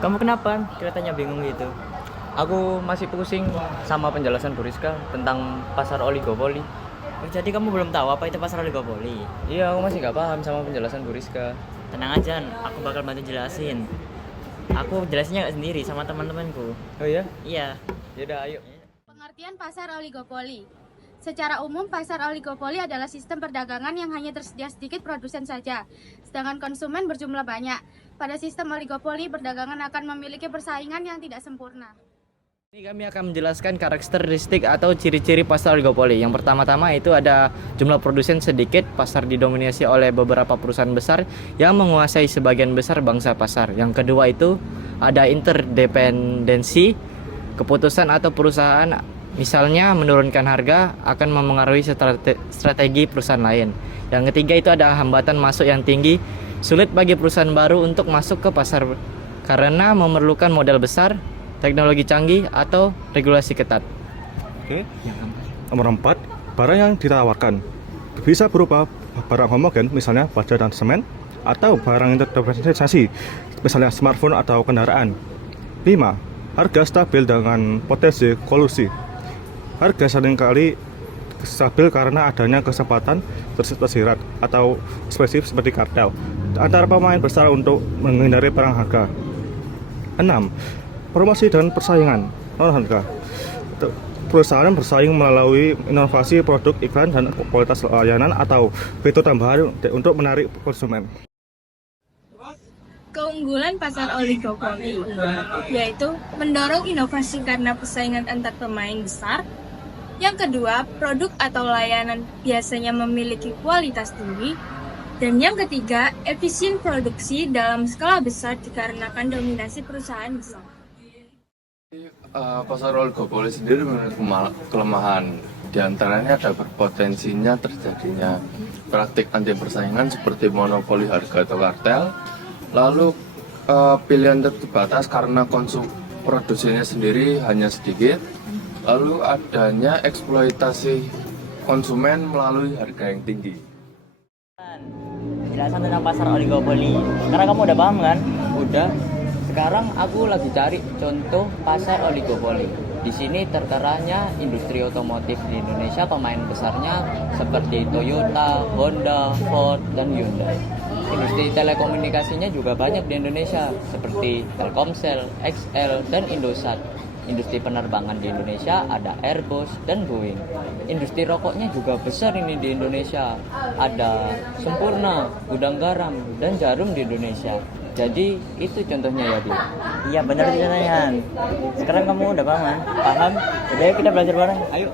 Kamu kenapa? Kelihatannya bingung gitu. Aku masih pusing sama penjelasan Bu Rizka tentang pasar oligopoli. Oh, jadi kamu belum tahu apa itu pasar oligopoli? Iya, aku masih gak paham sama penjelasan Bu Rizka. Tenang aja, aku bakal bantu jelasin. Aku jelasinnya nggak sendiri sama teman-temanku. Oh iya? Iya. Yaudah, ayo. Pengertian pasar oligopoli. Secara umum, pasar oligopoli adalah sistem perdagangan yang hanya tersedia sedikit produsen saja, sedangkan konsumen berjumlah banyak. Pada sistem oligopoli, perdagangan akan memiliki persaingan yang tidak sempurna. Ini kami akan menjelaskan karakteristik atau ciri-ciri pasar oligopoli. Yang pertama-tama itu ada jumlah produsen sedikit, pasar didominasi oleh beberapa perusahaan besar yang menguasai sebagian besar bangsa pasar. Yang kedua itu ada interdependensi, keputusan atau perusahaan misalnya menurunkan harga akan memengaruhi strategi perusahaan lain. Yang ketiga itu ada hambatan masuk yang tinggi, sulit bagi perusahaan baru untuk masuk ke pasar karena memerlukan modal besar, teknologi canggih, atau regulasi ketat. Oke. Nomor 4, barang yang ditawarkan bisa berupa barang homogen, misalnya baja dan semen, atau barang interdependensi, misalnya smartphone atau kendaraan. 5, harga stabil dengan potensi kolusi. Harga seringkali stabil karena adanya kesempatan tersirat atau spesifik seperti kartel antara pemain besar untuk menghindari perang harga. 6, promosi dan persaingan harga. Perusahaan bersaing melalui inovasi produk, iklan, dan kualitas layanan atau fitur tambahan untuk menarik konsumen. Keunggulan pasar oligopoli yaitu mendorong inovasi karena persaingan antar pemain besar. Yang kedua, produk atau layanan biasanya memiliki kualitas tinggi. Dan yang ketiga, efisien produksi dalam skala besar dikarenakan dominasi perusahaan besar. Pasar oligopoli sendiri memiliki kelemahan. Di antaranya ada berpotensinya terjadinya praktik anti persaingan seperti monopoli harga atau kartel. Lalu pilihan terbatas karena produsennya sendiri hanya sedikit. Lalu adanya eksploitasi konsumen melalui harga yang tinggi. Penjelasan tentang pasar oligopoli. Sekarang kamu udah paham kan? Udah, sekarang aku lagi cari contoh pasar oligopoli. Di sini terteranya industri otomotif di Indonesia, pemain besarnya seperti Toyota, Honda, Ford, dan Hyundai. Industri telekomunikasinya juga banyak di Indonesia seperti Telkomsel, XL, dan Indosat. Industri penerbangan di Indonesia ada Airbus dan Boeing. Industri rokoknya juga besar ini di Indonesia. Ada Sempurna, Gudang Garam, dan Jarum di Indonesia. Jadi itu contohnya ya, Bi. Iya benar contohnya. Sekarang kamu udah paham kan? Paham? Udah yuk kita belajar bareng. Ayo.